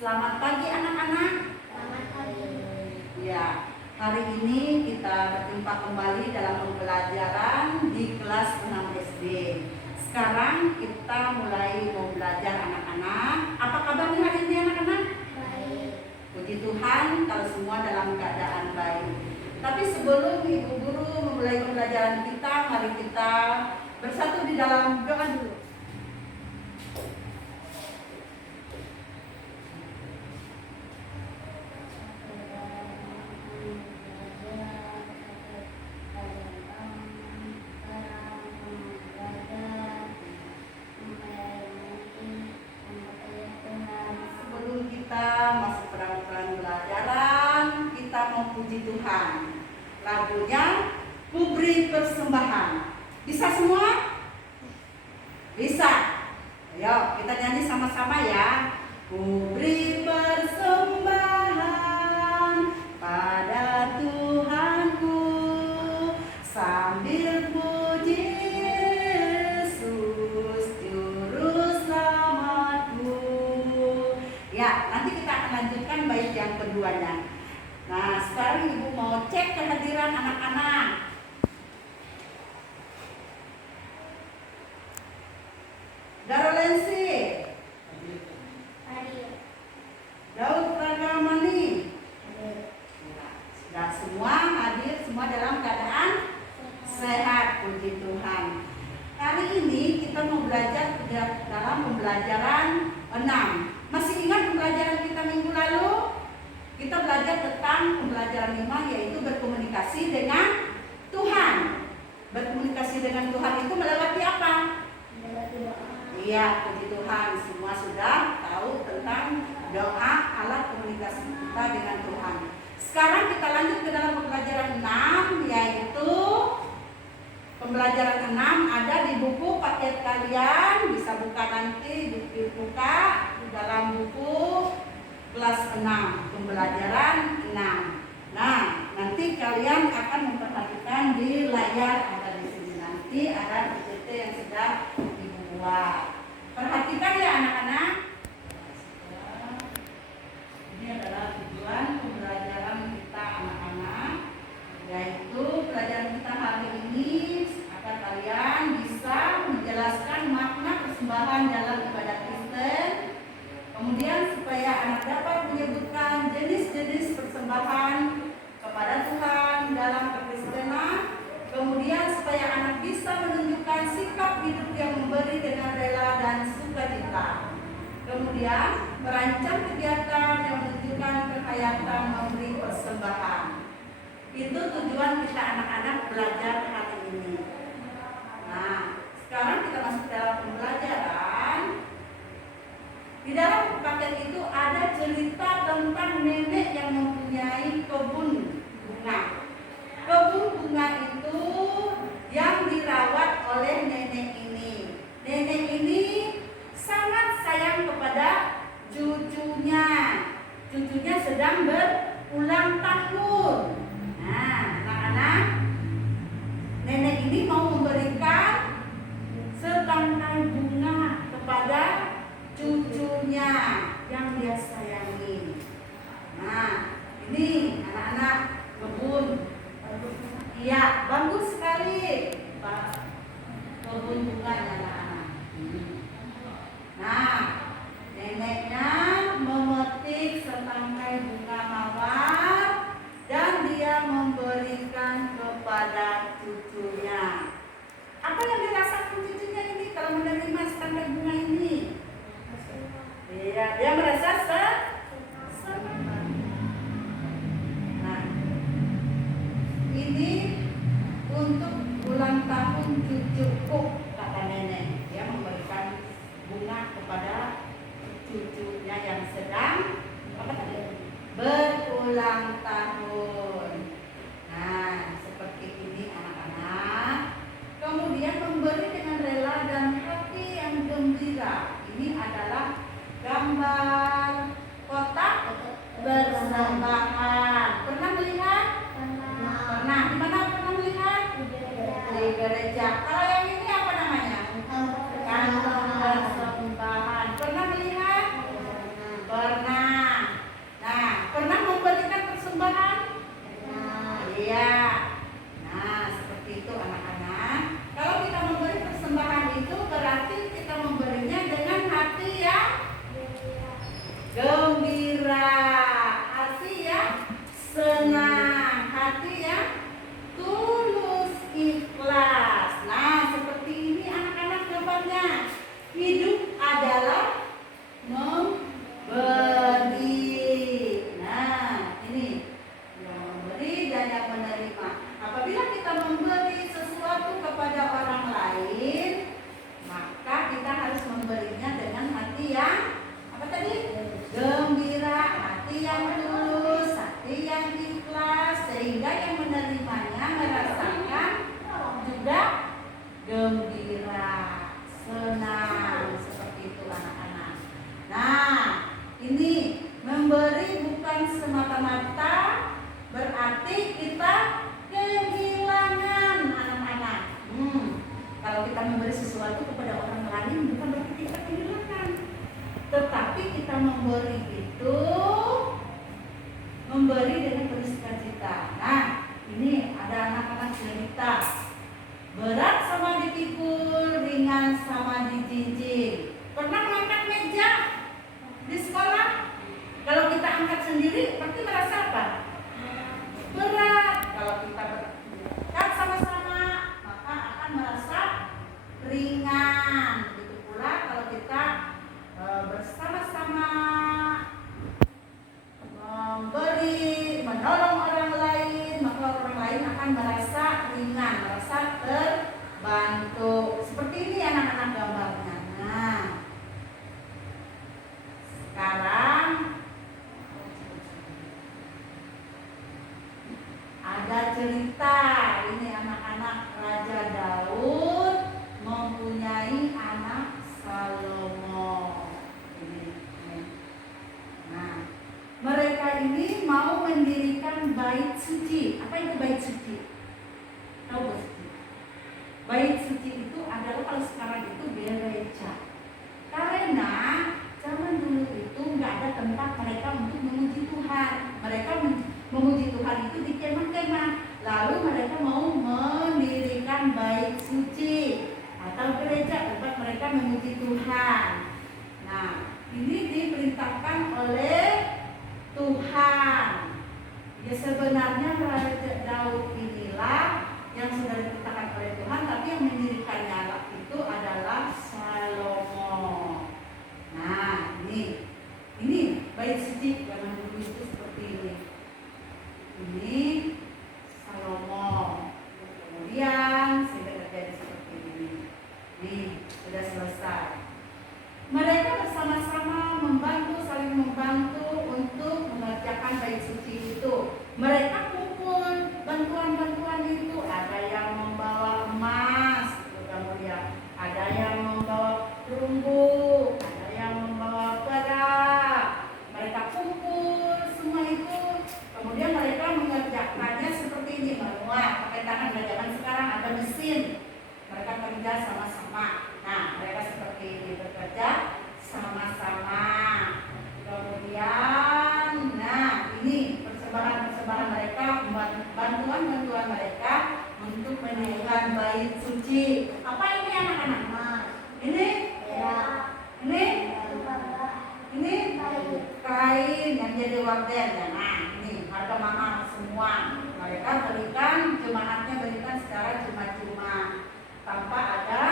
Selamat pagi anak-anak. Selamat pagi. Ya, hari ini kita berjumpa kembali dalam pembelajaran di kelas 6 SD. Sekarang kita mulai mau belajar anak-anak. Apa kabarnya hari ini anak-anak? Baik. Puji Tuhan kalau semua dalam keadaan baik. Tapi sebelum Ibu Guru memulai pembelajaran kita, mari kita bersatu di dalam doa dulu. Puji Tuhan. Lagunya Ku Beri Persembahan. Bisa semua? Bisa. Ayo kita nyanyi sama-sama ya. Ku beri persembahan pada Tuhanku sambil puji Yesus Juru Selamatku. Ya, nanti kita akan lanjutkan bait yang keduanya. Nah, sekarang Ibu mau cek kehadiran anak-anak. Darolensi, Daud Pragamani, sudah semua hadir, semua dalam keadaan sehat, puji Tuhan. Hari ini kita mau belajar dalam pembelajaran 6. Masih ingat pembelajaran kita minggu lalu? Kita belajar tentang pembelajaran 5, yaitu berkomunikasi dengan Tuhan. Berkomunikasi dengan Tuhan itu melewati apa? Melewati doa. Iya, puji Tuhan. Semua sudah tahu tentang doa, alat komunikasi kita dengan Tuhan. Sekarang kita lanjut ke dalam pembelajaran 6, yaitu pembelajaran 6 ada di buku paket kalian. Bisa buka nanti, dibuka di dalam buku kelas 6, pembelajaran 6. Nah, nanti kalian akan memperhatikan di layar ada di sini. Nanti ada PPT yang sudah dibuat. Perhatikan ya anak-anak. Ini adalah tujuan pembelajaran kita anak-anak, yaitu pelajaran kita hari ini agar kalian bisa menjelaskan makna persembahan dalam ibadah Kristen. Kemudian supaya anak dapat menyebutkan jenis-jenis persembahan kepada Tuhan dalam kekristenan. Kemudian supaya anak bisa menunjukkan sikap hidup yang memberi dengan rela dan sukacita. Kemudian merancang kegiatan yang menunjukkan penghayatan memberi persembahan. Itu tujuan kita anak-anak belajar hari ini. Nah, sekarang kita masuk dalam pembelajaran. Di dalam paket itu ada cerita tentang nenek yang mempunyai kebun bunga. Kebun bunga itu yang dirawat oleh nenek ini. Nenek ini sangat sayang kepada cucunya. Cucunya sedang berulang tahun. Nah, anak-anak, nenek ini mau memberikan setangkai bunga kepada cucunya yang dia sayangi. Nah, ini anak-anak kebun. Iya, bagus sekali kebun bunganya anak-anak. Nah, neneknya memetik setangkai bunga mawar dan dia memberikan kepada cucunya. Apa yang dirasakan cucunya ini kalau menerima setangkai bunga ini? Iya, dia merasa senang. Nah, ini untuk ulang tahun cucuku, kata nenek. Dia memberikan bunga kepada cucunya yang sedang berulang tahun. Nah, seperti ini anak-anak. Kemudian memberi dengan rela dan hati yang gembira. Ini adalah gambar kotak persembahan. Pernah melihat? Pernah. Di mana pernah melihat? Di gereja. Kalau yang ini apa namanya? Kantong persembahan. Pernah melihat? Pernah. kita memberi itu memberi dengan penuh sukacita. Nah, ini ada anak-anak cerita. Berat sama dipikul, ringan sama dijinjing. Pernah mengangkat meja di sekolah? Kalau kita angkat sendiri, pasti merasa apa? Berat. Kalau kita berangkat sama-sama, maka akan merasa ringan. Begitu pula kalau kita bersama-sama memberi, menolong orang lain, maka orang lain akan merasa ringan, merasa terbantu. Seperti ini anak-anak gambarnya. Nah, sekarang ada cerita. Ini anak-anak Raja Daud mempunyai anak Salomo. Nah, mereka ini mau mendirikan bait suci. Apa itu bait suci? Tahu bait suci? Bait suci itu adalah kalau sekarang itu gereja. Karena zaman dulu itu nggak ada tempat mereka untuk memuji Tuhan. Mereka memuji Tuhan itu di kemah-kemah. Lalu mereka mau mendirikan bait suci atau gereja tempat mereka memuji Tuhan. Nah, ini diperintahkan oleh Tuhan. Ya sebenarnya Raja Daud inilah yang sudah diperintahkan oleh Tuhan, tapi yang mendirikannya itu adalah Salomo. Nah, ini bait suci zaman dulu itu seperti ini. Ini Salomo. Kemudian sehingga terjadi seperti ini. Nih, sudah selesai. Mereka bersama-sama membantu, saling membantu untuk mengerjakan bait suci itu. Mereka kumpul bantuan-bantuan itu. Ada yang membawa emas, kemudian ada yang membawa perunggu, ada yang membawa perak. Mereka kumpul semua itu. Kemudian mereka mengerjakannya seperti ini, memuat pakai tangan. Zaman sekarang ada mesin. Mereka kerja sama-sama. Nah, mereka seperti ini bekerja sama-sama. Kemudian, nah ini persembahan mereka, bantuan mereka untuk mendirikan bait suci. Apa ini anak-anak? Ini? Ini kain yang jadi worden. Nah, ini harga mahal semua. Mereka berikan secara cuma-cuma, tanpa ada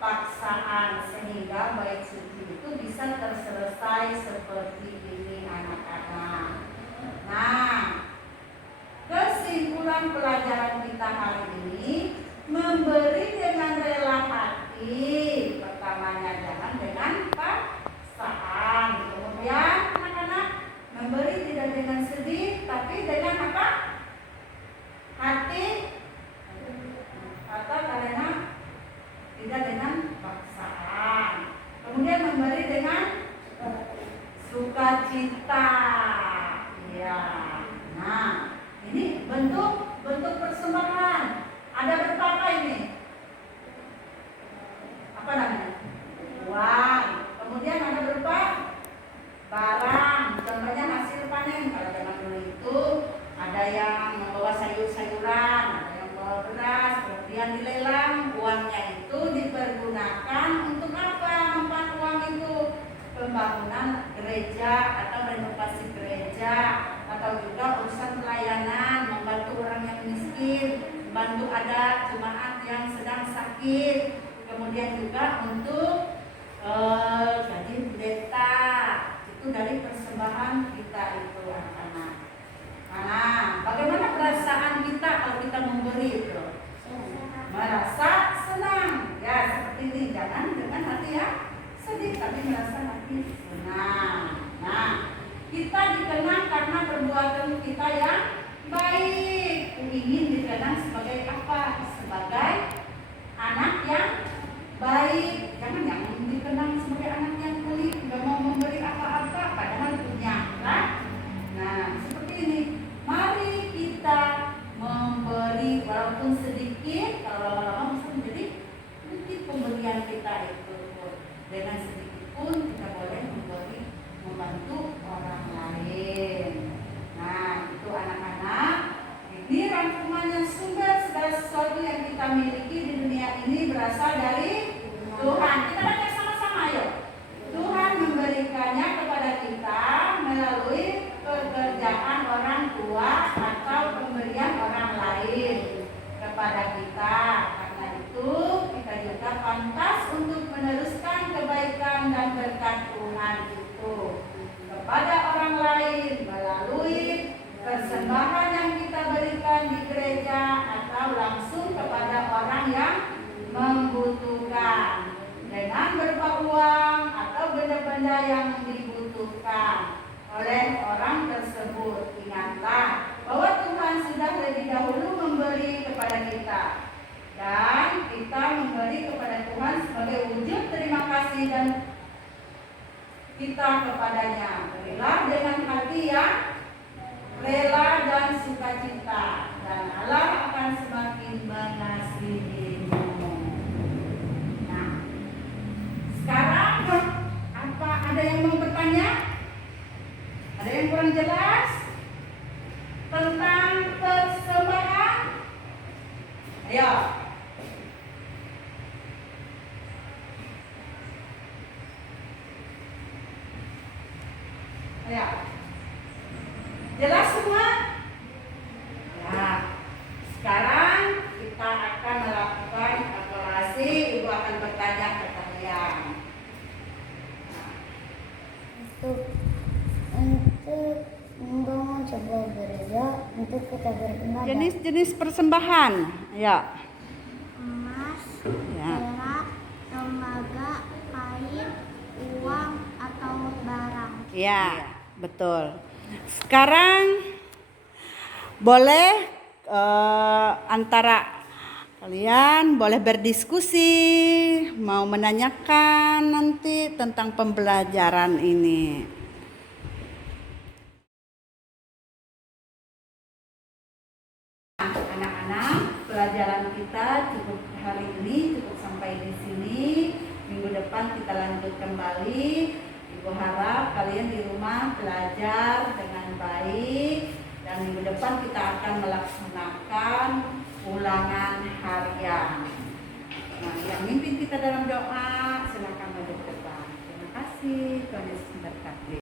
paksaan, sehingga bait suci itu bisa terselesai seperti ini anak-anak. Nah, kesimpulan pelajaran kita hari ini, memberi dengan rela hati. Pertamanya jangan dengan paksaan. Kemudian anak-anak memberi tidak dengan sedih, tapi dengan apa? Hati. Atau karena tidak dengan paksaan. Kemudian memberi dengan sukacita. Ya. Nah, ini bentuk persembahan. Ada berapa ini? Apa namanya? Uang. Kemudian ada berupa barang. Contohnya hasil panen. Kalau zaman dulu itu ada yang membawa sayur-sayuran, ada yang membawa beras. Kemudian dilelang, uangnya itu dipergunakan untuk apa? Manfaat uang itu pembangunan gereja atau renovasi gereja, atau juga urusan pelayanan, membantu orang yang miskin, membantu ada jemaat yang sedang sakit, kemudian juga untuk gaji pendeta. Itu dari persembahan kita itu anak-anak. Nah, bagaimana perasaan kita kalau kita memberi itu? Merasa senang. Ya, seperti ini. Jangan dengan hati yang sedih, tapi merasa hati senang. Nah, kita dikenang karena perbuatan kita yang baik. Ingin dikenang sebagai apa? Sebagai anak yang baik. Jangan yang dikenang sebagai anak yang pelit, nggak mau memberi apa-apa, padahal punya. Nah, seperti ini. Mari kita memberi walaupun sedikit. Kalau lama-lama bisa menjadi mungkin pemberian kita itu dengan sedikit pun kita boleh memberi, membantu tentang Tuhan itu kepada orang lain melalui persembahan yang kita berikan di gereja atau langsung kepada orang yang membutuhkan dengan berupa uang atau benda-benda yang dibutuhkan oleh orang tersebut. Ingatlah bahwa Tuhan sudah lebih dahulu memberi kepada kita dan kita memberi kepada Tuhan sebagai wujud terima kasih dan kita kepadanya. Berilah dengan hati yang rela dan sukacita dan Allah akan semakin mengasihimu. Nah, sekarang apa ada yang mau bertanya? Ada yang kurang jelas tentang persembahan? Ayo. Ayo. Jelas semua? Ya. Sekarang kita akan melakukan evaluasi. Ibu akan bertanya ke kalian. Untuk membangun sebuah gereja, untuk kita beribadah. Jenis-jenis persembahan. Ya. Emas, Ya. perak, tembaga, kain, uang atau barang. Ya, betul. Sekarang boleh antara kalian boleh berdiskusi, mau menanyakan nanti tentang pembelajaran ini. Anak-anak, pelajaran kita cukup hari ini cukup sampai di sini. Minggu depan kita lanjut kembali. Ibu harap kalian di rumah belajar dengan baik dan minggu depan kita akan melaksanakan ulangan harian. Nah, yang mimpin kita dalam doa silakan maju ke depan. Terima kasih. Tuhan Yesus memberkati.